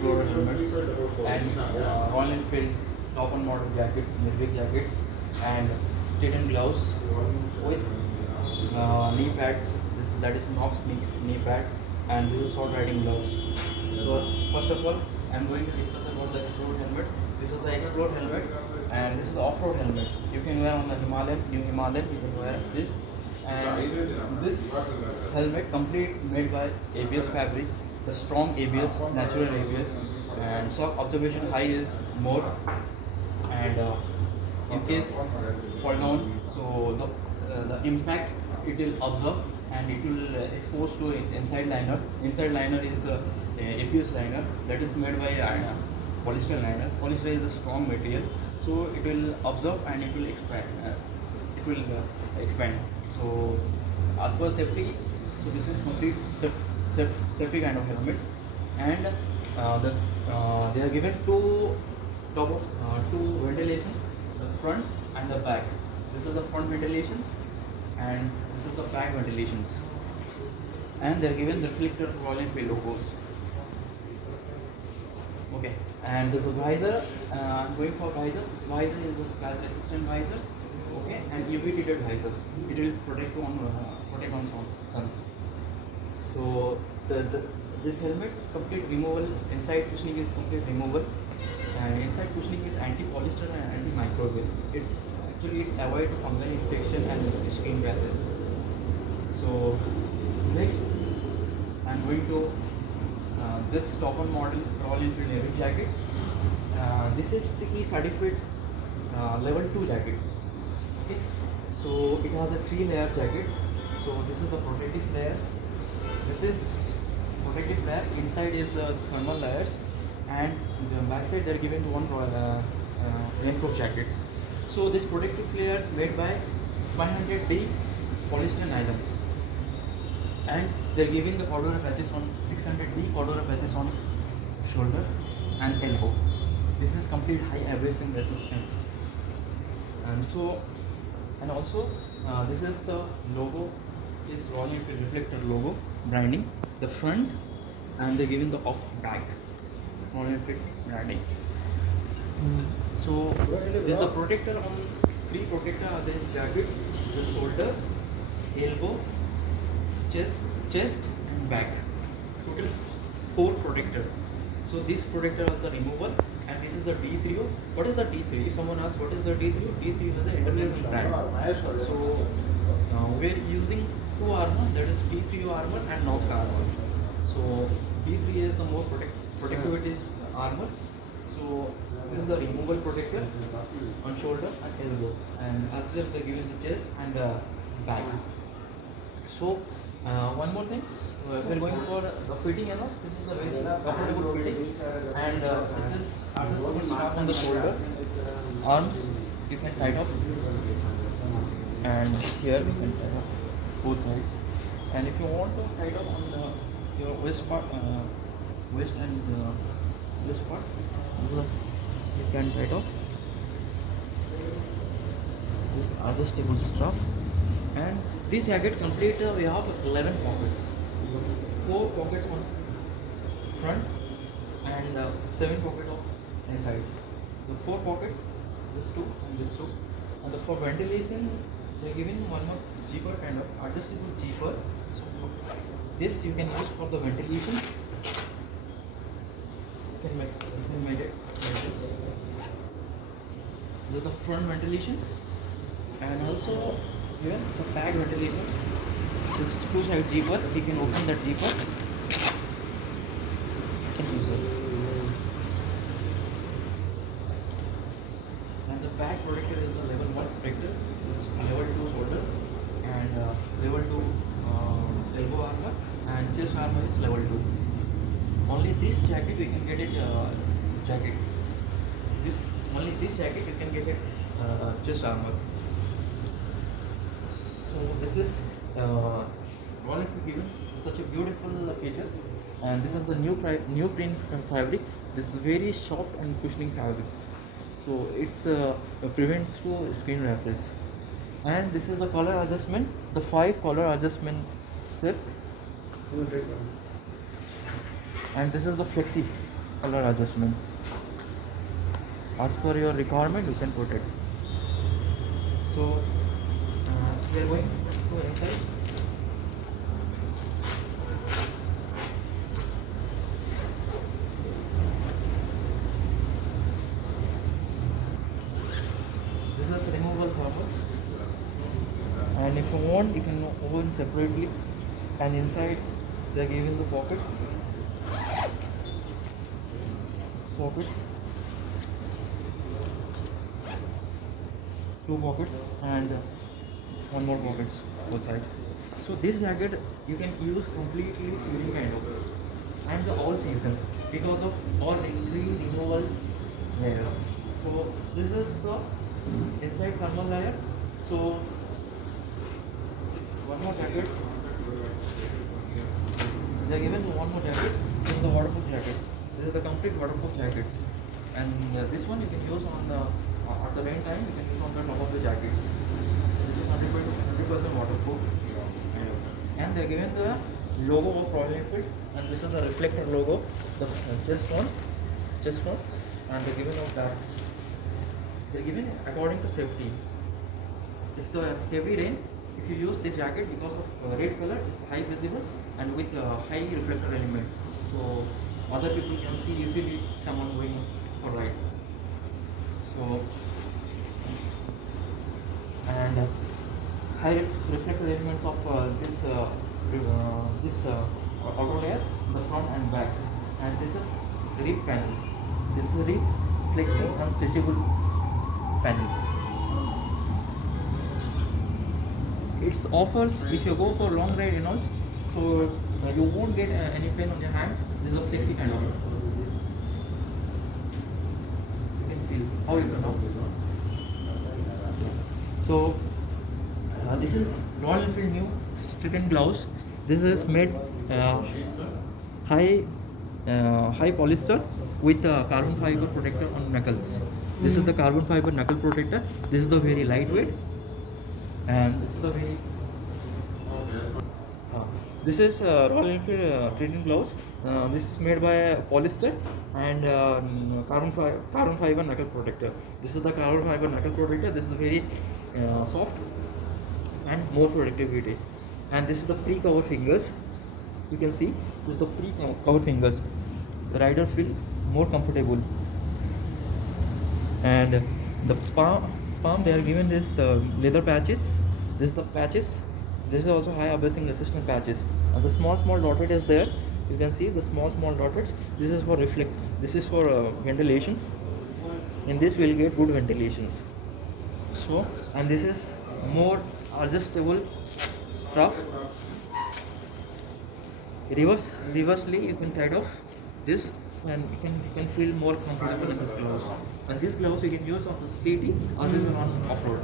Explorer helmets and Royal Enfield top and model jackets, Nirvik jackets, and Staten gloves with knee pads. That is Knox knee pad, and this is short riding gloves. So first of all, I'm going to discuss about the Explorer helmet. This is the Explorer helmet, and this is the off-road helmet. You can wear on the Himalayan, New Himalayan. You can wear this, and this helmet complete made by ABS fabric, the strong ABS, natural ABS, and shock observation high is more, and in case fall down, so the impact it will absorb and it will expose to inside liner. Inside liner is ABS liner that is made by polyester liner. Polyester is a strong material, so it will absorb and it will expand. Expand. So as per safety, so this is complete safety kind of helmets, and they are given two ventilations, the front and the back. This is the front ventilations, and this is the back ventilations, and they are given reflector Royal Enfield logos. Okay, and this is the visor. Going for visor, this visor is the splash resistant visors. Okay, and UV treated visors. It will protect on sun. So this helmet's complete removal. Inside cushioning is complete removal, and inside cushioning is anti-polyester and antimicrobial. It's avoid fungal infection and skin gases. So next, I'm going to this top on model Royal Enfield Navy jackets. This is CE certified level 2 jackets. Okay, so it has a 3-layer jackets. So this is the protective layers. This is protective layer. Inside is thermal layers, and the back side they are given one rainproof jackets. So this protective layers made by 500D polyester nylons, and they are giving the Cordura patches on 600D Cordura patches on shoulder and elbow. This is complete high abrasion resistance, and also this is the logo, is Royal Enfield reflector logo branding, the front, and they're giving the back Royal Enfield branding. So this is the protector on 3 protector are these jackets: the shoulder, elbow, chest and back. Total 4 protector. So this protector is the removal, and this is the D3O. What is the D3? If someone asks what is the D3O, D3O is the international brand. So we're using 2 armor, that is D3O armor and Knox armor. So D3 is the more protective is armor. So this is the removal protector on shoulder and elbow, and as well they're given the chest and the back. So one more thing, we're going for the fitting allows. This is the very comfortable fitting, and this is adjustable strap on the shoulder. Arms you can tie off, and here we can tie off both sides. And if you want to tie off on your waist part, waist and waist part, you can tie it off. This adjustable strap, and this jacket complete we have 11 pockets, 4 pockets on front and 7 pockets of inside. The 4 pockets, this 2 and this 2, and the for ventilation they are giving one more zipper, kind of adjustable zipper. So this you can use for the ventilation. You can make it like this. These are the front ventilations, and also here the back ventilations. This 2-side zipper, we can open that zipper. You can use it. And the back protector is the level 1 protector. This level 2 shoulder and level 2 elbow armor, and chest armor is level 2. Only this jacket we can get it only this jacket you can get it chest armor. So this is Royal Enfield given such a beautiful features, and this is the new print fabric. This is very soft and cushioning fabric, so it's prevents to skin rashes. And this is the color adjustment, the 5 color adjustment step, and this is the flexi color adjustment. As per your requirement, you can put it. So we are going to inside. This is removable thermals, and if you want, you can open separately. And inside, they are given the pockets. Two pockets and one more pockets outside. So this jacket you can use completely any kind of and the all season because of all three removable layers. So this is the inside thermal layers. So one more jacket. They are given one more jacket. This is the waterproof jackets. This is the complete waterproof jackets. And this one you can use on the at the rain time. You can use on the top of the jackets. This is 100% waterproof. And they are given the logo of Royal Enfield, and this is the reflector logo, the chest one, and they're given of that. They're given according to safety. If the heavy rain, if you use this jacket because of red color, it's high visible and with high reflector element, so other people can see easily someone going for ride. So and high reflector elements of this outer layer, the front and back, and this is the rib panel. This is the rib flexing and stretchable panels. It offers if you go for long ride, so you won't get any pain on your hands. This is a flexi kind of. You can feel how you can know. So this is Royal Enfield new strip gloves. This is made high polyester with carbon fiber protector on knuckles. This is the carbon fiber knuckle protector. This is the very lightweight, and this is the very this is Royal Enfield treating gloves. This is made by polyester and carbon fiber knuckle protector. This is the carbon fiber knuckle protector. This is very soft and more productivity. And this is the pre-cover fingers. You can see this is the pre-cover fingers. The rider feel more comfortable. And the palm they are given this the leather patches. This is the patches. This is also high abrasive resistant patches. And the small dotted is there. You can see the small dotted. This is for reflect. This is for ventilations. In this we will get good ventilations. So, and this is more adjustable strap. Reversely you can tie it off this, and you can feel more comfortable in this gloves. And these gloves you can use on the city or on off-road.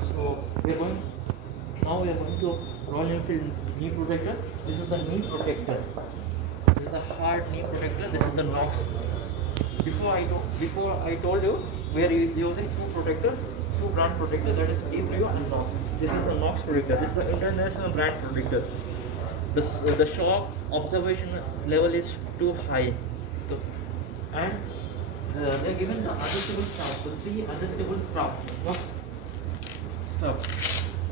So we are going to Royal Enfield knee protector. This is the knee protector. This is the hard knee protector. This is the Knox. Before I told you we are using two brand protector, that is E3O and Knox. This is the Knox protector. This is the international brand protector. The shock observation level is too high, so, and they are given the adjustable strap, the 3 adjustable strap.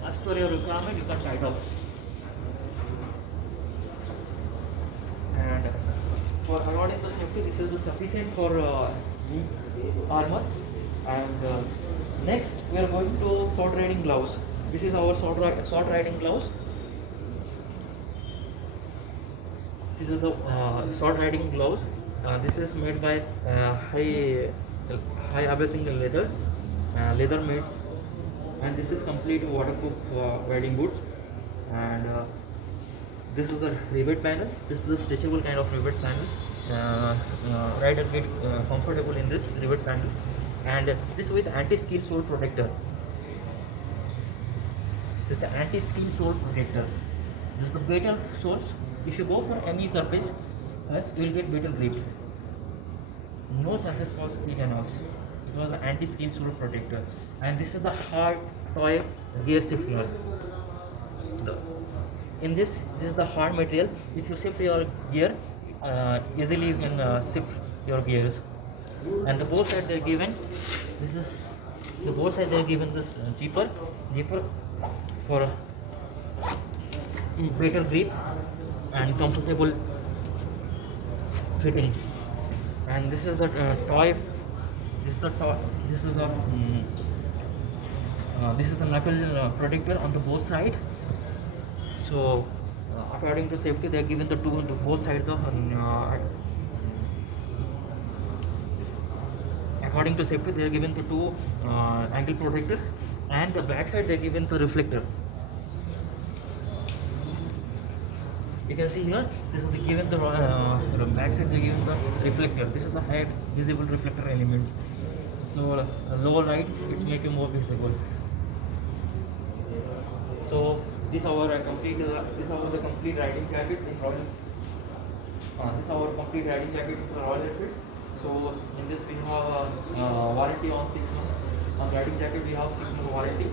As per your requirement, you can tie it off. And for according to safety, this is the sufficient for armor. And next, we are going to sword riding gloves. This is our sword riding gloves. This is the sword riding gloves. This is made by high abrasive leather mates, and this is complete waterproof riding boots. And this is the rivet panels. This is the stretchable kind of rivet panel. Rider get comfortable in this rivet panel, and this with anti-skid sole protector. This is the anti-skid sole protector. This is the better soles. If you go for any surface, you will get better grip. No chances for skid and all. It was an anti-skid sole protector. And this is the hard toy gear shifter. In this is the hard material. If you shift your gear, easily you can shift your gears. And the both side they're given, this is the both side they're given this zipper for better grip and comfortable fitting. And this is the this is the toy this is the this is the knuckle protector on the both side. So according to safety they are given the two on the both sides of according to safety they are given the two ankle protector, and the back side they are given the reflector. You can see here, this is the given the back side they are given the reflector. This is the head visible reflector elements. So lower right it's making more visible. So this our complete this is our the complete riding jackets in Royal. This is our complete riding jacket in the Royal Enfield. So in this we have warranty on 6 months. On riding jacket we have 6 months warranty.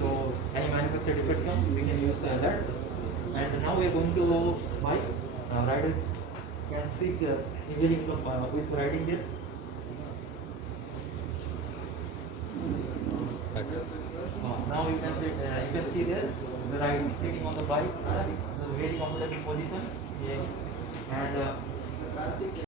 So any manufacturer defects come, we can use that. And now we are going to buy rider can sit easily with riding gears. Now you can see there the rider sitting on the bike, it's a very comfortable position. Yeah. And